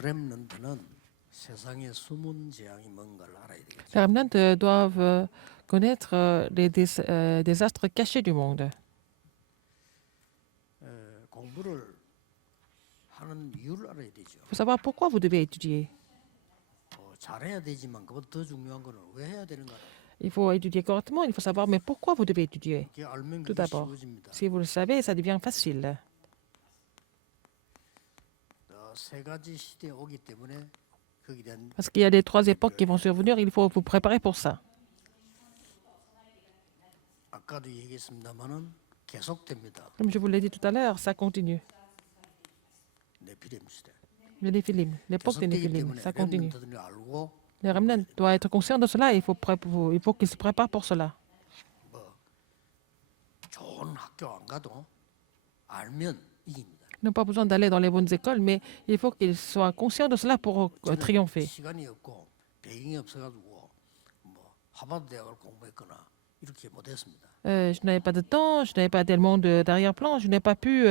렘넌트는 세상의 숨은 재앙이 뭔가를 알아야 되겠죠. Les remnants doivent connaître les désastres cachés du monde. 공부를 하는 이유를 알아야 되죠. Il faut savoir pourquoi vous devez étudier. 잘해야 되지만 그보다 더 중요한 거는 왜 해야 되는가. Il faut étudier correctement, il faut savoir mais pourquoi vous devez étudier. 그게 알면 Tout 그게 d'abord, 쉬워집니다. si vous le savez, ça devient facile. 세 가지 시대에 오기 때문에 거기에 대한 Parce qu'il y a les trois époques qui vont survenir, il faut vous préparer pour ça. 아까도 얘기했습니다만은 계속됩니다. Comme je vous l'ai dit tout à l'heure, ça continue. 네피림 시대. Les Néphilim, l'époque des 계속되기 Néphilim, 때문에 ça continue. 렘넌트들이 알고 Les remnants doivent être conscients de cela, il faut qu'ils se préparent pour cela. 좋은 학교 안 가도 알면 이깁니다. Ils n'ont pas besoin d'aller dans les bonnes écoles, mais il faut qu'ils soient conscients de cela pour triompher. 시간이 없고 배경이 없어가지고 뭐 하버드 대학을 공부했거나 이렇게 못했습니다. Je n'avais pas de temps, je n'avais pas tellement d'arrière-plan, je n'ai pas pu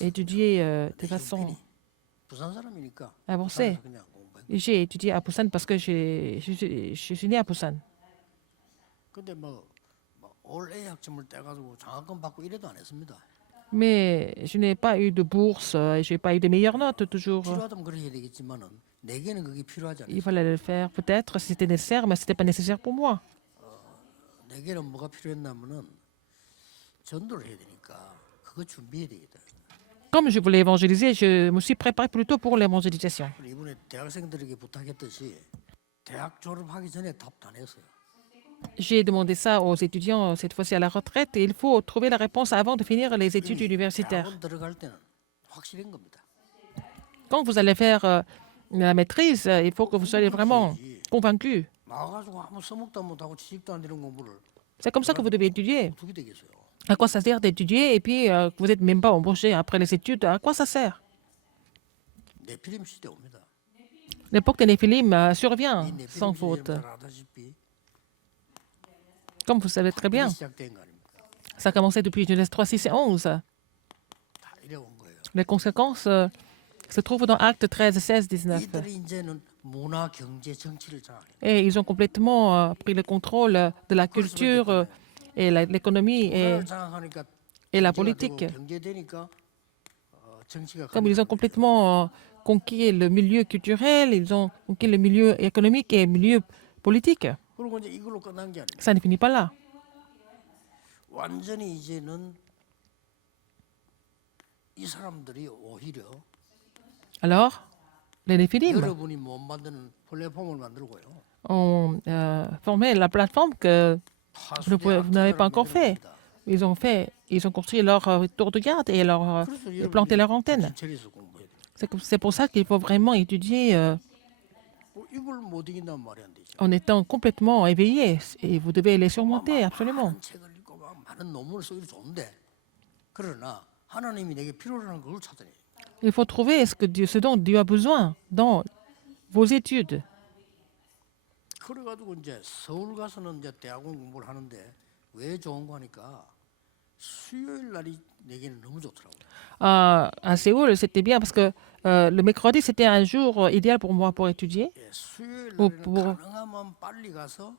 étudier de façon 부산 사람이니까 avancée. 부산에서 그냥 공부했고. J'ai étudié à Busan parce que je suis né à Busan. 근데 올 A 학점을 떼가지고 장학금 받고 이래도 안 했습니다. Mais je n'ai pas eu de bourse, et je n'ai pas eu de meilleures notes toujours. 필요하다면 그렇게 해야 되겠지만은 내게는 그게 필요하지 Il 않아요. fallait le faire peut-être si c'était nécessaire, mais ce n'était pas nécessaire pour moi. 내게는 뭐가 필요했냐면은 전도를 해야 되니까 그거 준비해야 되겠다. Comme je voulais évangéliser, je me suis préparé plutôt pour l'évangélisation. 이번에 대학생들에게 부탁했듯이 대학 졸업하기 전에 답 다 냈어요. J'ai demandé ça aux étudiants cette fois-ci à la retraite et il faut trouver la réponse avant de finir les études universitaires. 대학원 들어갈 때는 확실한 겁니다. Quand vous allez faire la maîtrise, il faut que vous soyez vraiment convaincu. 나와가지고 아무 써먹도 못하고 취직도 안 되는 공부를 C'est comme ça que vous devez étudier. 어떻게 되겠어요? À quoi ça sert d'étudier et puis vous n'êtes même pas embauché après les études? À quoi ça sert? 네피림 시대 옵니다. L'époque des Néphilim survient 이 sans 네피림 faute. 시대부터 알다시피 Comme vous savez très bien, 시작된 거 아닙니까? ça a commencé depuis Genèse 3, 6 et 11. 다 이래 온 거예요. Les conséquences se trouvent dans Actes 13, 16, 19. 이들이 이제는 문화, 경제, 정치를 장악해. Et ils ont complètement pris le contrôle de la culture et l'économie 문화를 장악하니까 et la 경제가 politique. 되고 경제 되니까 정치가 Comme ils ont complètement conquis le milieu culturel, ils ont conquis le milieu économique et le milieu politique. 그리고 이제 이걸로 끝난 게 아닙니다. Ça ne finit pas là. 완전히 이제는 이 사람들이 오히려 Alors, les Néphilim 여러분이 못 만드는 플랫폼을 만들고요. ont formé la plateforme que vous n'avez pas encore fait. Ils ont construit leur tour de garde et planté leur antenne. 진천에서 공부해야 돼요. C'est pour ça qu'il faut vraiment étudier 이걸 못 이긴단 말이 안 되죠. en étant complètement éveillé. Et vous devez les surmonter, absolument. 많은 책을 읽고 막 많은 논문을 쓰기도 좋은데 그러나 하나님이 내게 필요한 걸 찾아내. Il faut trouver ce dont Dieu a besoin dans vos études. 그래가지고 이제 서울 가서는 이제 대학원 공부를 하는데 왜 좋은 거 하니까 수요일 날이 내게는 너무 좋더라고요. À Séoul, c'était bien parce que le mercredi, c'était un jour idéal pour moi pour étudier. 예, 수요일 뭐, 날에는 뭐. 가능하면 빨리 가서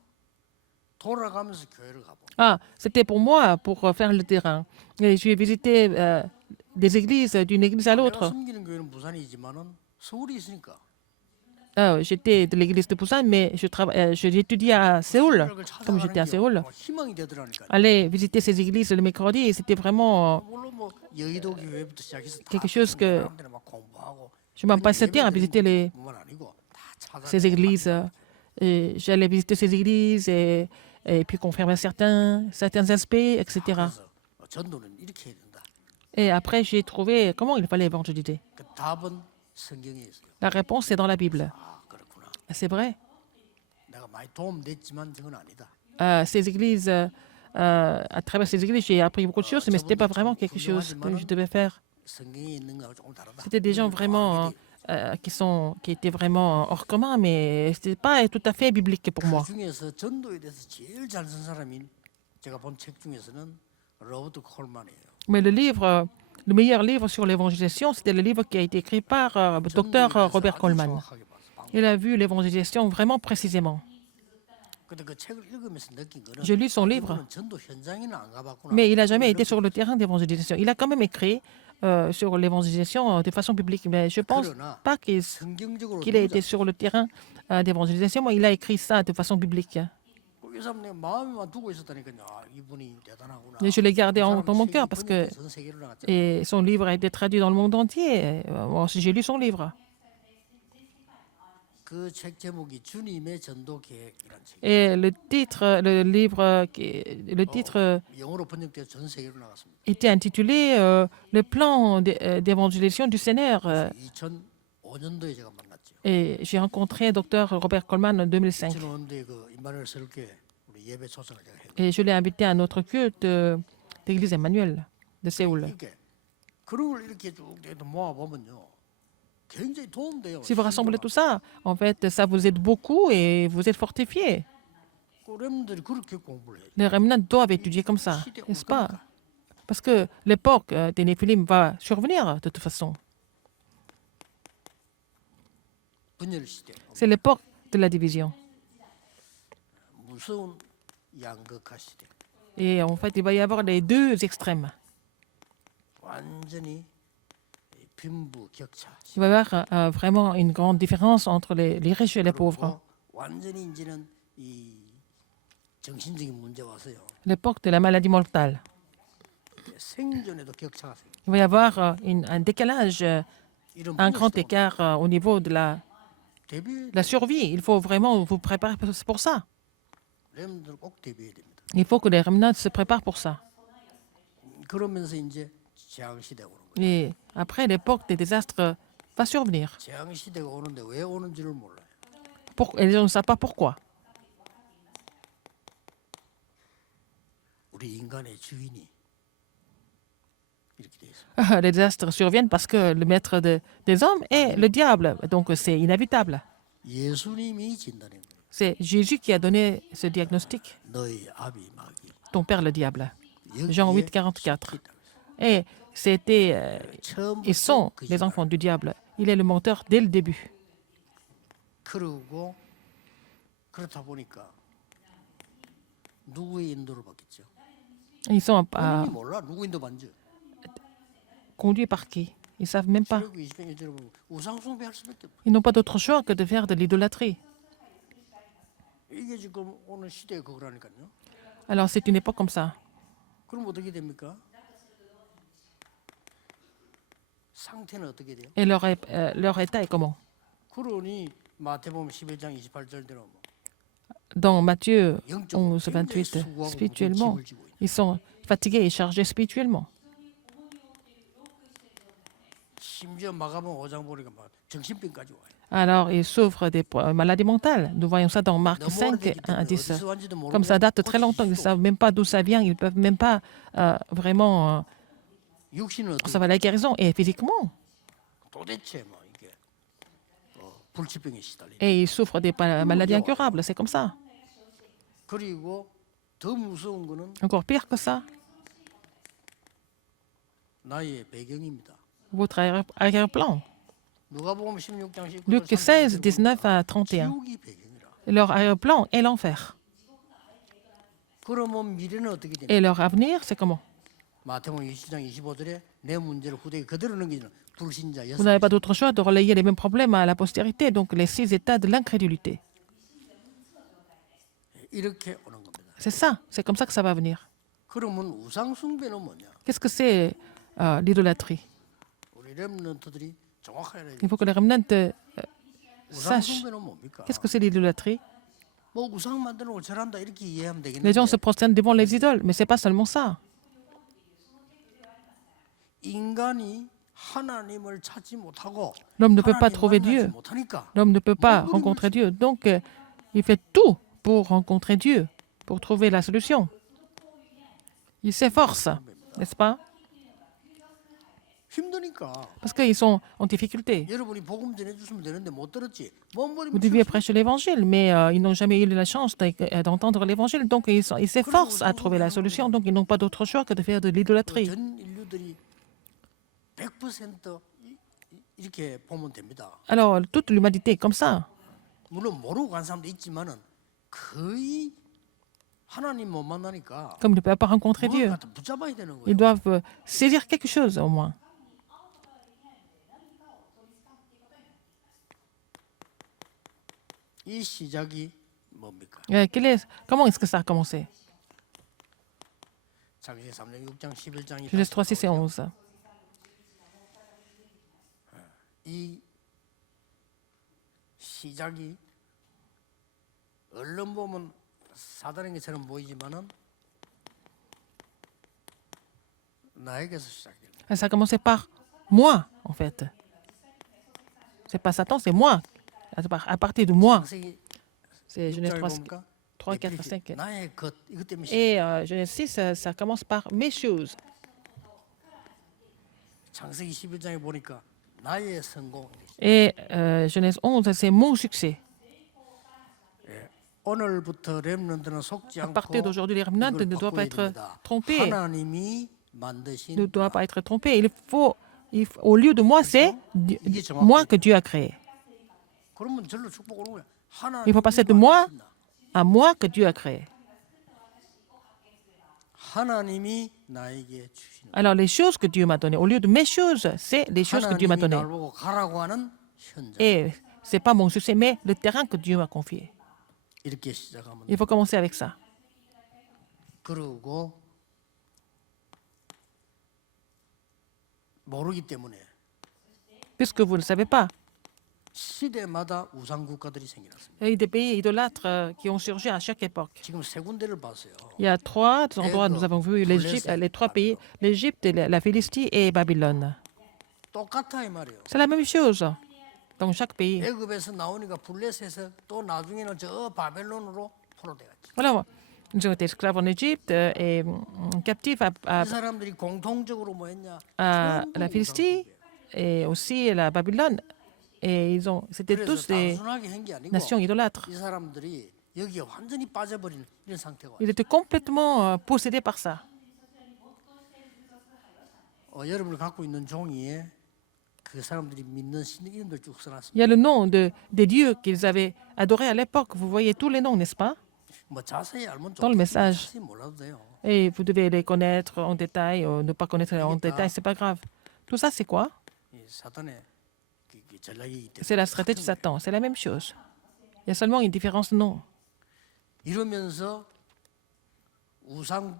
돌아가면서 교회를 가보. Ah, c'était pour moi, pour faire le terrain. Et j'ai visité des églises, d'une église à 내가 l'autre. 섬기는 교회는 부산이지만은 서울이 있으니까 J'étais de l'église de Busan, mais j'étudiais à Séoul, 수요일을 comme j'étais à 찾아가는 게 Séoul. 희망이 되더라니까. Aller visiter ces églises le mercredi, c'était vraiment 물론 뭐 여의도 교회부터 시작해서 다 quelque chose que 사람들이 막 공부하고 je m'empressais à visiter 뿐만 아니고 다 찾아내고 ces églises. Et j'allais visiter ces églises et puis confirmer certains aspects, etc. 그래서 전도는 이렇게 해야 된다. Et après, j'ai trouvé comment il fallait évangéliser. 그 답은 성경에 있어요. La réponse, c'est dans la Bible. 아 그렇구나. C'est vrai. 내가 많이 도움됐지만 그건 아니다. Ces églises, à travers ces églises, j'ai appris beaucoup de choses, mais ce n'était pas vraiment quelque chose que je devais faire. 성경에 있는 거하고 조금 다르다. C'était des gens vraiment qui étaient vraiment hors commun, mais ce n'était pas tout à fait biblique pour moi. 그 중에서 전도에 대해서 제일 잘 쓴 사람이 제가 본 책 중에서는 로버트 콜만이에요. Mais le livre le meilleur livre sur l'évangélisation, c'était le livre qui a été écrit par le docteur 전도에 대해서 Robert 아주 Coleman. 정확하게 봤어. 방금. Il a vu l'évangélisation vraiment précisément. 근데 그 책을 읽으면서 느낀 거는 J'ai lu son livre, 이분은 전도 현장에는 안 가봤구나. mais il n'a jamais été sur le terrain d'évangélisation. Il a quand même écrit sur l'évangélisation de façon publique, mais je ne pense 그러나 pas 성경적으로 qu'il ait été sur le terrain d'évangélisation. Mais il a écrit ça de façon biblique. 이 사람 내 마음에만 두고 있었다니까요. 아, 이분이 대단하구나. Et je l'ai gardé 이 사람 dans mon 책이 cœur parce que 번역돼서 전 세계로 나갔잖아요. et son livre a été traduit dans le monde entier. Moi aussi, j'ai lu son livre. 그 책 제목이 주님의 전도 계획이라는 책. Et le titre, le titre 영어로 번역돼서 전 세계로 나갔습니다. était intitulé Le plan d'évangélisation du Seigneur. 2005년도에 제가 만났죠. Et j'ai rencontré Dr Robert Coleman en 2005. 2005년도에 그 임마누엘 설교회 우리 예배 초청을 제가 했고 Et je l'ai invité à notre culte d'église Emmanuel de Séoul. 이렇게 그런 걸 이렇게 쭉 모아 보면요, 굉장히 도움돼요. Si vous rassemblez tout ça, en fait, ça vous aide beaucoup et vous êtes fortifiés. 렘들이 그렇게 공부를 해요. Les remnants doivent étudier comme ça, n'est-ce pas? Parce que l'époque des Néphilim va survenir de toute façon. 분열 시대, C'est l'époque de la division. 무서운 양극화 시대, Et en fait, il va y avoir les deux extrêmes. 완전히 빈부 격차 Il va y avoir vraiment une grande différence entre les riches et les pauvres. 그리고 완전히 이제는 이 정신적인 문제 와서요. L'époque de la maladie mortale. 생존에도 격차가 생겨. Il va y avoir un décalage, 이런 un 분열 grand 시대 écart au niveau de 대비 la survie. Il faut vraiment vous préparer pour ça. 렘들 꼭 대비해야 됩니다. Il faut que les remnants se préparent pour ça. 그러면서 이제 재앙 시대가 오는 거예요. Et après, l'époque des désastres va survenir. 재앙 시대가 오는데 왜 오는지를 몰라요. Et les gens ne savent pas pourquoi. 우리 인간의 주인이 이렇게 돼 있어요. Les désastres surviennent parce que le maître des hommes est le diable. Donc c'est inévitable. 예수님이 진단한 거예요. C'est Jésus qui a donné ce diagnostic. 너희 아비 마귀. Ton père le diable. Jean 여기에 8, 44. 있다고 했어요. Et c'était, ils sont 처음부터 les enfants du diable. Il est le menteur dès le début. 그러고 그렇다 보니까 누구의 인도를 받겠죠? Ils sont 본인이 몰라 누구 인도 받는지. conduits par qui? Ils ne savent même pas. 그리고 20년 보면 우상 숭배할 수밖에 없어. Ils n'ont pas d'autre choix que de faire de l'idolâtrie. 이게 지금 오늘 시대의 그거라니까요. Alors c'est une époque comme ça. 그럼 어떻게 됩니까? 상태는 어떻게 돼요? Et leur état est comment? 그러니 마태복음 11장 28절대로 Dans Matthieu 영적으로 11, 굉장히 28, 수고하고 무거운 spirituellement, 짐을 지고 있는. ils sont fatigués et chargés spirituellement. 심지어 마가복음 5장 보니까 막 정신병까지 와요. Alors, ils souffrent des maladies mentales. Nous voyons ça dans Marc 너무 5, 오래되기 1 à 때문에 10. 어디서 왔는지도 모르고 Comme ça date très longtemps, ils ne 고칠 수도 savent même pas d'où ça vient, ils ne peuvent même pas vraiment 없고. 육신은 어떻게 recevoir la guérison. Et physiquement, 도대체 뭐 이게 불치병에 시달리는. et ils souffrent des maladies incurables. C'est comme ça. 그리고 더 무서운 거는 Encore pire que ça, 나의 배경입니다. votre arrière-plan. 누가복음 16장 19절 Luc 16, 19 à 31. 지옥이 배경이라. Leur arrière-plan est l'enfer. 그러면 미래는 어떻게 됩니까? Et leur avenir, c'est comment? 마태복음 20장 25절에 내 문제를 후대에 그대로 넘기는 불신자 Vous 여섯. n'avez pas d'autre choix de relayer les mêmes problèmes à la postérité, donc les 6 états de l'incrédulité. 이렇게 오는 겁니다. C'est ça, c'est comme ça que ça va venir. 그러면 우상 숭배는 뭐냐? Qu'est-ce que c'est l'idolâtrie? 우리 렘넌트들이 정확하게 알아야 Il 돼요. faut que les remnants 우상 sachent 숭배는 뭡니까? qu'est-ce que c'est l'idolâtrie. 뭐 우상 만드는 걸 절한다 이렇게 이해하면 Les 되겠는데 gens se prosternent devant les idoles, mais c'est pas seulement ça. 인간이 하나님을 찾지 못하고 L'homme ne peut pas 하나님 trouver 만나지 Dieu. 못하니까 L'homme ne peut pas 뭘 rencontrer 부리고 Dieu. Donc, il fait tout pour rencontrer Dieu, pour trouver la solution. Il s'efforce, n'est-ce pas? 힘드니까 Parce qu'ils sont en difficulté. 여러분이 복음 전해줬으면 되는데 못 들었지. 뭔 Vous 버리면 deviez prêcher l'évangile, mais ils n'ont jamais eu la chance d'entendre l'évangile. Donc, ils s'efforcent à trouver la solution. Donc, ils n'ont pas d'autre choix que de faire de l'idolâtrie. 전 인류들이 100% 이렇게 보면 됩니다. Alors, toute l'humanité est comme ça. 물론 모르고 간 사람도 있지만은 거의 하나님 못 만나니까 Comme ils ne peuvent pas rencontrer 뭘 Dieu, 갖다 붙잡아야 되는 ils 거예요. doivent saisir quelque chose au moins. 이 시작이 뭡니까? Comment est-ce que ça a commencé? 창세기 3장 6장 11장이 Genèse 3, 6 et 11. 이 시작이 얼른 보면 사단인 것처럼 보이지만은 나에게서 시작해요. Ça a commencé par moi, en fait. C'est pas Satan, c'est moi. À partir de moi. 창세기 C'est Genèse 3, 6장 3 4, 5. 나의 것 이것 때문에 Et Genèse 6, ça commence par mes choses. 창세기 11장에 보니까 나의 성공. Et Genèse 11, c'est mon succès. 오늘부터 렘넌트는 속지 À 않고 partir d'aujourd'hui, les remnants 이걸 ne doivent pas 바꿔야 être 됩니다. trompés. 하나님이 만드신 Ne doivent pas être trompés. Au lieu de moi, c'est moi que Dieu a créé. 그러면 절로 축복 오는 거야. Il faut passer de moi à moi que Dieu a créé. 하나님이 나에게 주시는 Alors, les choses que Dieu m'a données, au lieu de mes choses, c'est les choses que Dieu m'a 하나님이 données. 날 보고 가라고 하는 현장. Et ce n'est pas mon succès, mais le terrain que Dieu m'a confié. 이렇게 시작하면 Il faut commencer avec ça. 그러고 모르기 때문에 Puisque vous ne le savez pas, 시대마다 우상 국가들이 생겨났습니다. il y a eu des pays idolâtres qui ont surgi à chaque époque. 지금 세 군데를 봤어요. Il y a trois endroits, nous avons vu les trois pays, l'Égypte, la Philistie et Babylone. 똑같아 이 말이에요. C'est la même chose dans chaque pays. 애굽에서 나오니까 블레셋에서 또 나중에는 저 바벨론으로 포로돼갔지. Voilà, ils ont été esclaves en Égypte et captifs 이 사람들이 공통적으로 뭐 했냐? à 전부 la Philistie 우상 et aussi à la Babylone. Et c'était 국가예요. tous 그래서 des 단순하게 한 게 아니고 nations idolâtres. 이 사람들이 여기에 완전히 빠져버린 이런 상태가 Ils étaient complètement possédés par ça. 여러분이 갖고 있는 종이에 그 사람들이 믿는 신 이름들 쭉 써놨습니다. Il y a le nom des dieux qu'ils avaient adorés à l'époque. Vous voyez tous les noms, n'est-ce pas? 뭐 자세히 알면 Dans le message. 자세히 몰라도 돼요. Et vous devez les connaître en détail ou ne pas connaître en détail, c'est pas grave. Tout ça, c'est quoi? 이 사단의 그 전략이기 때문에 C'est la stratégie de Satan. C'est la même chose. Il y a seulement une différence de nom. 이러면서 우상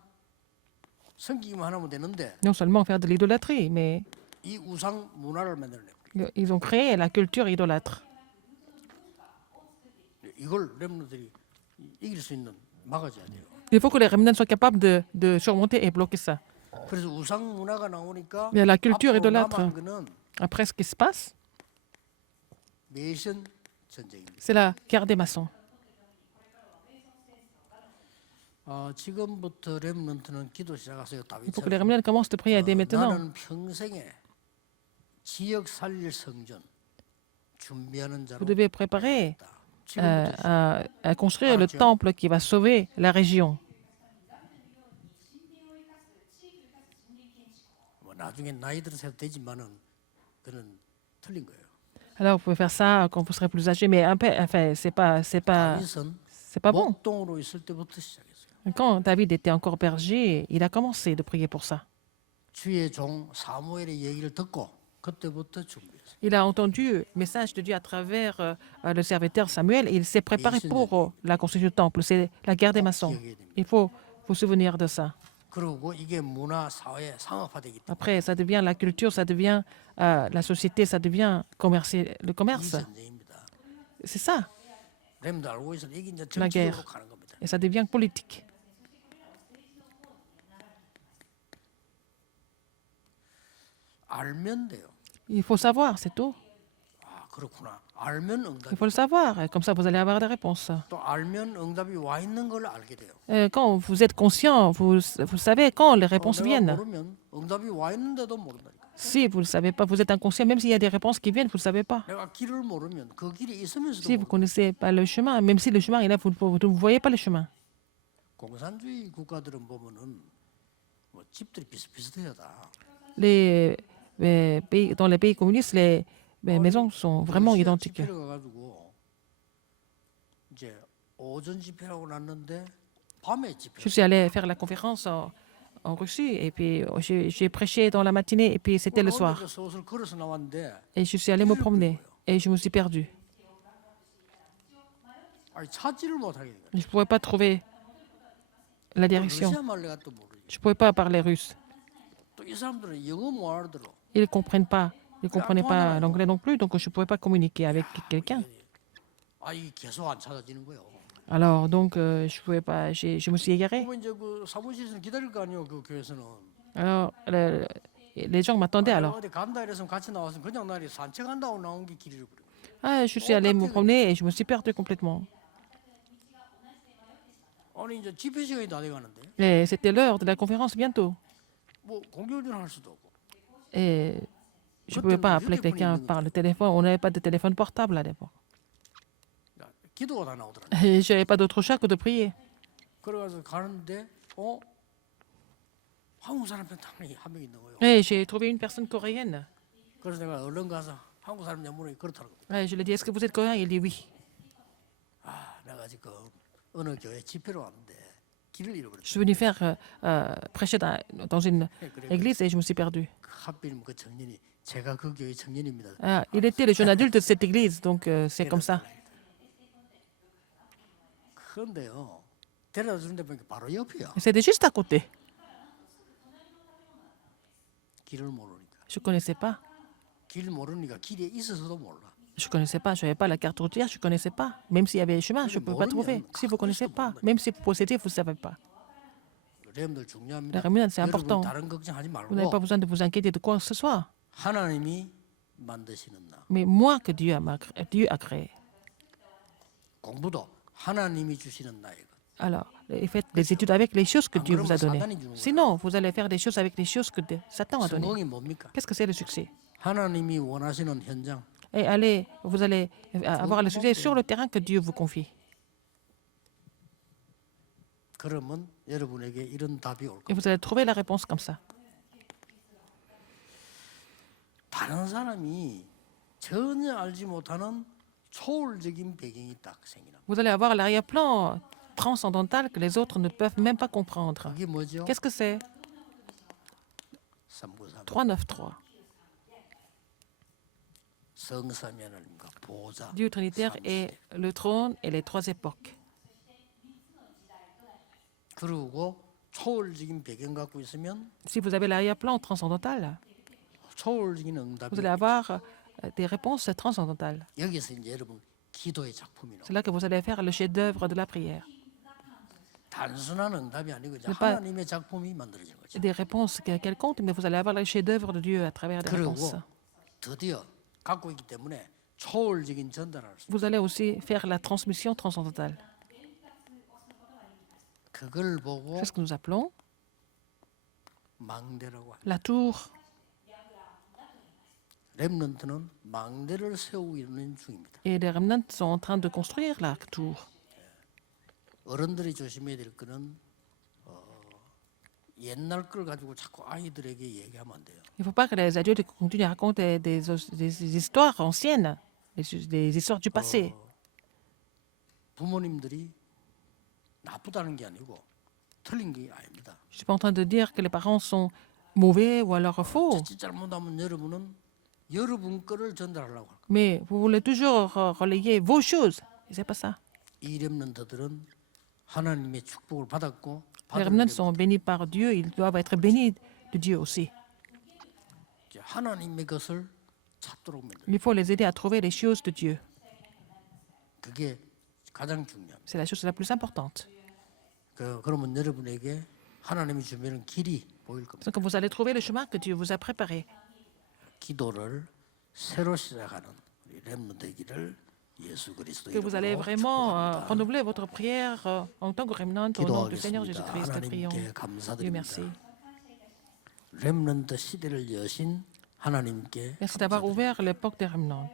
섬기기만 하면 되는데 Non seulement faire de l'idolâtrie, mais 이 우상 문화를 만들어내고 ils ont créé la culture idolâtre. 이걸 렘너들이 이길 수 있는 막아줘야 돼요. Il faut que les remnants soient capables de surmonter et bloquer ça. 그래서 우상 문화가 나오니까 Mais la culture 앞으로 idolâtre, 남은 거는 après ce qui se passe, 메이션 전쟁입니다. c'est la guerre des maçons. 지금부터 렘넌트는 기도 시작하세요. Il faut que les 다윗처럼 remnants commencent de prier dès maintenant. 나는 평생에 지역 살릴 성전 준비하는 자로 Vous devez préparer 지금부터 à construire le temple qui va sauver la région. 뭐 나중에 나이 들어서 해도 되지만은 그는 틀린 거예요. Alors, vous pouvez faire ça quand vous serez plus âgé, mais un peu, enfin, c'est 다윗은 pas bon. 목동으로 있을 때부터 시작했어요. Quand David était encore berger, il a commencé de prier pour ça. 주의 종 사무엘의 얘기를 듣고 그때부터 준비했어요. Il a entendu le message de Dieu à travers le serviteur Samuel et il s'est préparé pour la construction du temple. C'est la guerre des maçons. 기억해야 됩니다. Il faut vous souvenir de ça. 그리고 이게 문화, 사회, 상업화되기 때문에 Après, ça devient la culture, ça devient la société, ça devient le 이 commerce. 전쟁입니다. C'est ça. 렘도 알고 있어요. 이게 이제 La guerre. 정치적으로 가는 겁니다. Et ça devient politique. 알면 돼요. Il faut savoir, c'est tout. 그렇구나. 알면 Il 응답. faut le savoir. Et comme ça, vous allez avoir des réponses. 또 알면 응답이 와 있는 걸 알게 돼요. Quand vous êtes conscient, vous savez quand les réponses 내가 viennent. 모르면 응답이 와 있는데도 모른다니까. Si vous ne le savez pas, vous êtes inconscient, même s'il y a des réponses qui viennent, vous ne le savez pas. 내가 길을 모르면 그 길이 있으면서도 Si vous ne 모르. connaissez pas le chemin, même si le chemin est là, vous ne voyez pas le chemin. 공산주의 국가들은 보면은 뭐 집들이 비슷비슷해요 다. Les dans les pays communistes, les maisons sont vraiment identiques. 집회를 가가지고 이제 오전 집회라고 났는데 밤에 집회. Je suis allée faire la conférence en Russie et puis j'ai prêché dans la matinée et puis c'était le soir. 옷을 걸어서 나왔는데 Et je suis allée me promener et je me suis perdue. 아니 찾지를 못하게 된 거야. Je ne pouvais pas trouver la direction. 러시아 말 내가 또 모르지. Je ne pouvais pas parler russe. 또 이 사람들은 영어 못 알아들어. Ils ne comprennent pas. Ils ne comprenaient pas l'anglais non plus, donc je ne pouvais pas communiquer avec quelqu'un. 아이 계속 안 찾아지는 거예요. Alors, donc, je pouvais pas. Je me suis égarée. 그러면 이제 그 사무실에서는 기다릴 거 아니에요. 그 교회에서는. Alors, les gens m'attendaient alors. 어디 간다 이래서 같이 나와서 그냥 날이 산책한다고 나온 게 길을 버려. Ah, je suis allée me promener et je me suis perdue complètement. 아니 이제 집회 시간이 다 돼가는데 Et c'était l'heure de la conférence bientôt. 뭐 공교전 할 수도 없고. Et je ne pouvais pas appeler quelqu'un par le téléphone. On n'avait pas de téléphone portable à l'époque. 기도가 다 나오더라. Et je n'avais pas d'autre choix que de prier. 그래가지고 가는데 한국 사람 한 명 있는 거예요. Et j'ai trouvé une personne coréenne. 그래서 내가 얼른 가서 한국 사람 물으니 그렇더라고. Et je lui ai dit, est-ce que vous êtes coréen? Il dit oui. 아, 내가 지금 어느 교회 집회로 왔는데 길을 잃어버렸어. Je suis venu faire prêcher dans une église et je me suis perdue. 하필이면 그 청년이 제가 그 교회 청년입니다. Ah, il était le jeune adulte de cette église, donc c'est comme ça. 그런데요, 데려다 주는데 보니까 바로 옆이야. C'était juste à côté. 길을 모르니까. Je ne connaissais pas. 길 모르니까 길에 있어서도 몰라. Je ne connaissais pas. Je n'avais pas la carte routière, je ne connaissais pas. Même s'il y avait un chemin, je ne pouvais pas trouver. Si vous ne connaissez pas, même si vous possédez, vous ne savez pas. 여러분들 중요합니다. La réunion, c'est 여러분 important. 다른 걱정하지 Vous n'avez pas 말고 besoin de vous inquiéter de quoi que ce soit. 하나님이 만드시는 나. Mais moi que Dieu a créé. 공부도 하나님이 주시는 나이거. Alors, faites des études avec les choses que Dieu vous a données. Sinon, vous allez faire des choses avec les choses que Satan a données. 성공이 뭡니까? Qu'est-ce que c'est le succès? 하나님이 원하시는 현장. Et vous allez avoir le succès sur le terrain que Dieu vous confie. 그러면 여러분에게 이런 답이 올 Et 겁니다. vous allez trouver la réponse comme ça. 다른 사람이 전혀 알지 못하는 초월적인 배경이 딱 생기나. Vous allez avoir l'arrière-plan transcendantal que les autres ne peuvent même pas comprendre. 그게 뭐죠? Qu'est-ce que c'est? 393. 393. 성삼위 하나님과 보좌. Dieu trinitaire est le trône et les trois époques. 그리고 초월적인 배경 갖고 있으면 Si vous avez l'arrière-plan transcendantal, 초월적인 응답이 vous allez avoir des réponses transcendantales. 여기서 이제 여러분 기도의 작품이 나와. C'est là que vous allez faire le chef-d'œuvre de la prière. 단순한 응답이 아니고 이제 C'est pas- 하나님의 작품이 만들어진 거죠. Des réponses qu'elles comptent, mais vous allez avoir le chef-d'œuvre de Dieu à travers des réponses. 그리고 드디어 갖고 있기 때문에 초월적인 전달할 수. Vous allez aussi faire la transmission transcendantale. 그걸 보고 C'est ce que nous appelons 망대라고 합니다. la tour. 렘넌트는 망대를 세우고 있는 중입니다. Et les remnants sont en train de construire la tour. 어른들이 조심해야 될 거는 옛날 걸 가지고 자꾸 아이들에게 얘기하면 안 돼요. Il ne faut pas que les adultes continuent à raconter des histoires anciennes, des histoires du passé. 부모님들이 나쁘다는 게 아니고 틀린 게 아닙니다. Je ne suis pas en train de dire que les parents sont mauvais ou alors faux, 자칫 잘못하면 여러분은 여러분 거를 전달하려고 할 거예요. mais vous voulez toujours relayer vos choses. Et c'est pas ça. 이 렘넌트들은 하나님의 축복을 받았고 Les remnants sont bénis par Dieu, ils doivent être bénis de Dieu aussi. 하나님의 것을 찾도록 만들어요. Il faut les aider à trouver les choses de Dieu. 그게 가장 중요합니다. C'est la chose la plus importante. 그러면 여러분에게 하나님이 주시는 길이 보일 겁니다. Donc vous allez trouver le chemin que Dieu vous a préparé. 기도를 새로 시작하는 우리 렘넌트이기를 예수 그리스도 Que vous allez 이름으로 vraiment 축복합니다. renouveler votre prière en tant que remnant au nom du Seigneur 기도하겠습니다. Jésus-Christ. Prions. 하나님께 Dieu 감사드립니다. merci. 렘넌트 시대를 여신 하나님께 Merci d'avoir ouvert l'époque des remnants.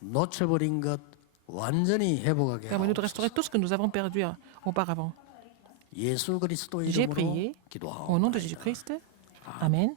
놓쳐버린 것 완전히 회복하게 Permets-nous de 하옵소서. restaurer tout ce que nous avons perdu auparavant. 예수 그리스도 J'ai 이름으로 prié au nom de 기도하옵나이다. Jésus-Christ. Amen.